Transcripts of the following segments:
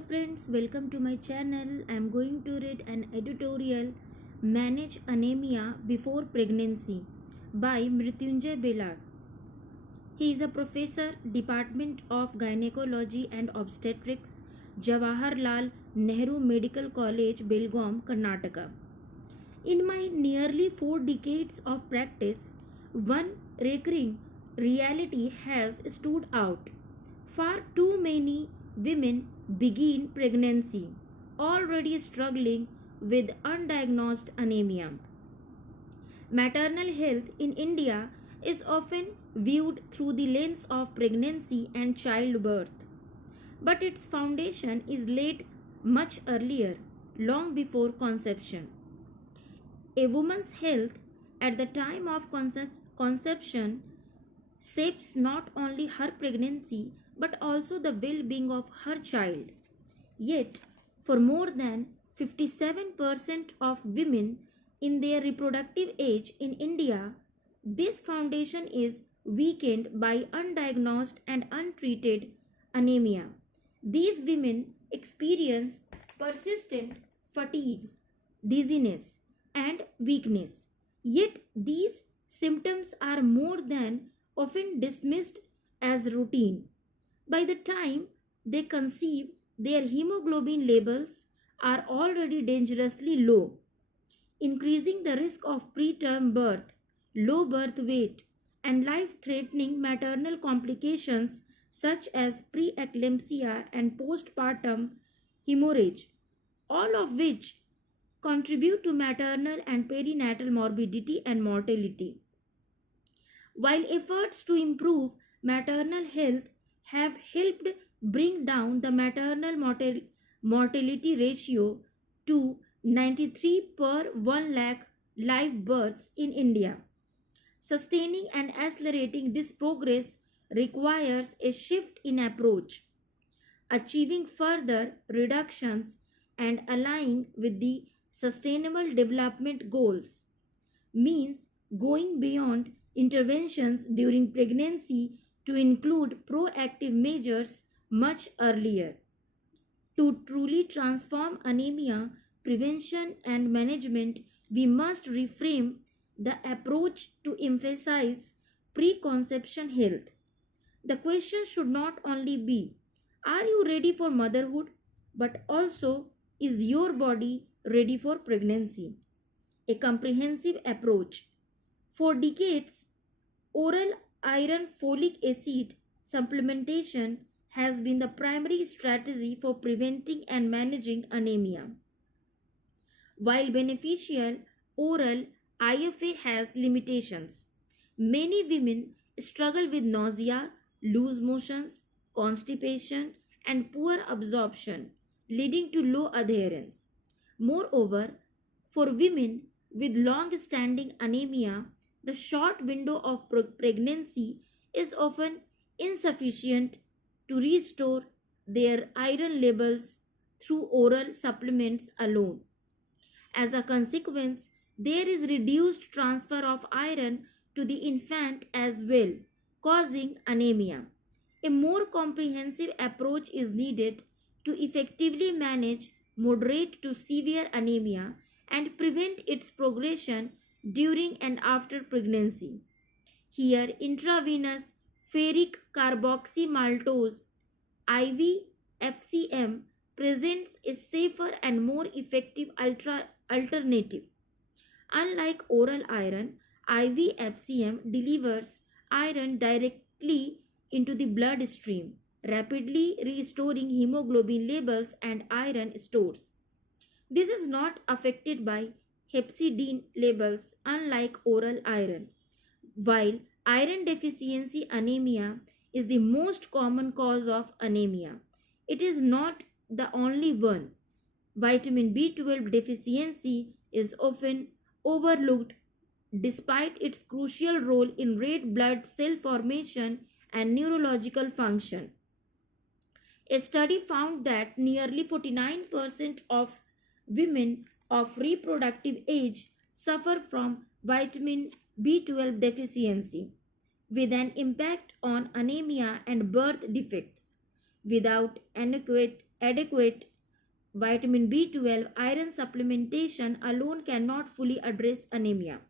Hello friends, welcome to my channel. I am going to read an editorial, Manage Anemia Before Pregnancy by Mrityunjay Belad. He is a professor, Department of Gynecology and Obstetrics, Jawaharlal Nehru Medical College, Belgaum, Karnataka. In my nearly 4 decades of practice, one recurring reality has stood out. Far too many women begin pregnancy already struggling with undiagnosed anemia. Maternal health in India is often viewed through the lens of pregnancy and childbirth, but its foundation is laid much earlier, long before conception. A woman's health at the time of conception shapes not only her pregnancy but also the well-being of her child. Yet, for more than 57% of women in their reproductive age in India, this foundation is weakened by undiagnosed and untreated anemia. These women experience persistent fatigue, dizziness, and weakness. Yet, these symptoms are more than often dismissed as routine. By the time they conceive, their hemoglobin levels are already dangerously low, increasing the risk of preterm birth, low birth weight, and life-threatening maternal complications such as preeclampsia and postpartum hemorrhage, all of which contribute to maternal and perinatal morbidity and mortality. While efforts to improve maternal health have helped bring down the maternal mortality ratio to 93 per 1 lakh live births in India, sustaining and accelerating this progress requires a shift in approach. Achieving further reductions and aligning with the Sustainable Development Goals means going beyond interventions during pregnancy to include proactive measures much earlier. To truly transform anemia prevention and management, we must reframe the approach to emphasize preconception health. The question should not only be, are you ready for motherhood? But also, is your body ready for pregnancy? A comprehensive approach. For decades, oral iron folic acid supplementation has been the primary strategy for preventing and managing anemia. While beneficial, oral IFA has limitations. Many women struggle with nausea, loose motions, constipation, and poor absorption, leading to low adherence. Moreover, for women with long standing anemia, the short window of pregnancy is often insufficient to restore their iron levels through oral supplements alone. As a consequence, there is reduced transfer of iron to the infant as well, causing anemia. A more comprehensive approach is needed to effectively manage moderate to severe anemia and prevent its progression during and after pregnancy. Here, intravenous ferric carboxymaltose IV FCM presents a safer and more effective alternative. Unlike oral iron, IV FCM delivers iron directly into the bloodstream, rapidly restoring hemoglobin levels and iron stores. This is not affected by hepcidin levels unlike oral iron. While iron deficiency anemia is the most common cause of anemia, it is not the only one. Vitamin B12 deficiency is often overlooked despite its crucial role in red blood cell formation and neurological function. A study found that nearly 49% of women of reproductive age suffer from vitamin B12 deficiency, with an impact on anemia and birth defects. Without adequate adequate vitamin B12, iron supplementation alone cannot fully address anemia.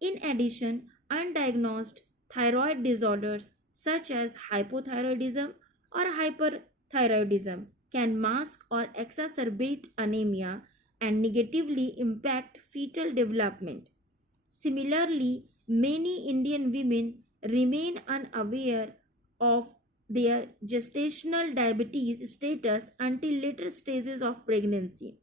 In addition, undiagnosed thyroid disorders such as hypothyroidism or hyperthyroidism can mask or exacerbate anemia and negatively impact fetal development. Similarly, many Indian women remain unaware of their gestational diabetes status until later stages of pregnancy.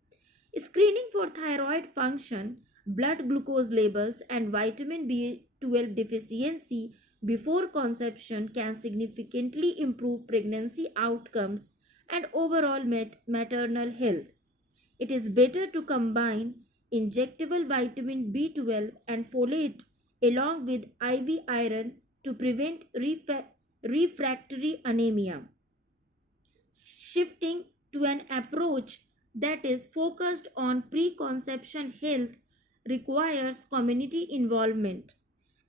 Screening for thyroid function, blood glucose levels, and vitamin B12 deficiency before conception can significantly improve pregnancy outcomes and overall maternal health. It is better to combine injectable vitamin B12 and folate along with IV iron to prevent refractory anemia. Shifting to an approach that is focused on preconception health requires community involvement.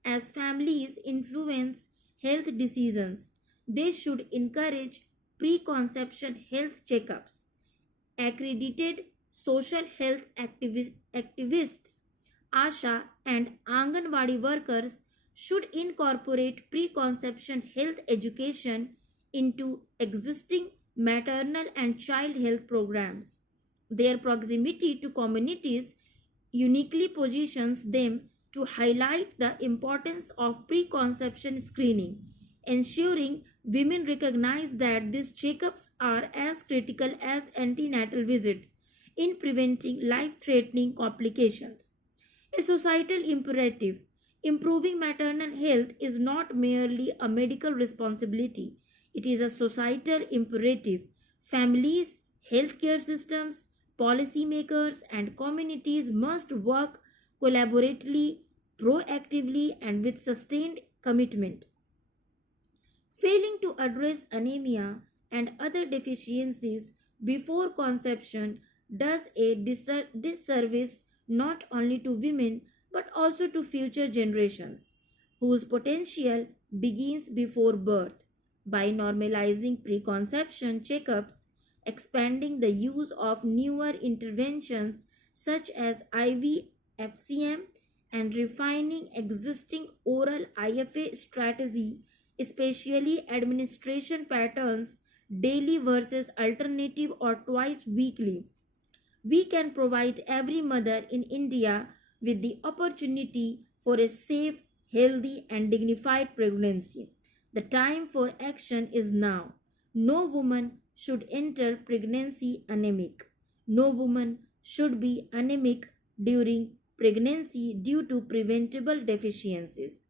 As families influence health decisions, they should encourage preconception health checkups. Accredited social health activists, ASHA, and Anganwadi workers should incorporate preconception health education into existing maternal and child health programs. Their proximity to communities uniquely positions them to highlight the importance of preconception screening, ensuring women recognize that these checkups are as critical as antenatal visits in preventing life threatening complications. A societal imperative. Improving maternal health is not merely a medical responsibility, it is a societal imperative. Families, healthcare systems, policymakers, and communities must work collaboratively, proactively, and with sustained commitment. Failing to address anemia and other deficiencies before conception does a disservice not only to women but also to future generations, whose potential begins before birth. By normalizing preconception checkups, expanding the use of newer interventions such as IVFCM, and refining existing oral IFA strategy, especially administration patterns, daily versus alternative or twice weekly, we can provide every mother in India with the opportunity for a safe, healthy, and dignified pregnancy. The time for action is now. No woman should enter pregnancy anemic. No woman should be anemic during pregnancy due to preventable deficiencies.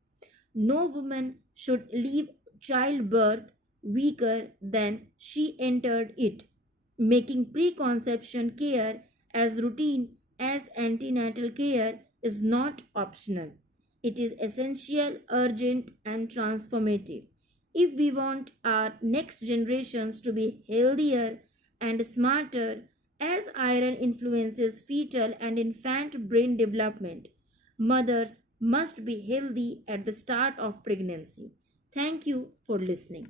No woman should leave childbirth weaker than she entered it. Making preconception care as routine as antenatal care is not optional. It is essential, urgent, and transformative. If we want our next generations to be healthier and smarter, as iron influences fetal and infant brain development, mothers must be healthy at the start of pregnancy. Thank you for listening.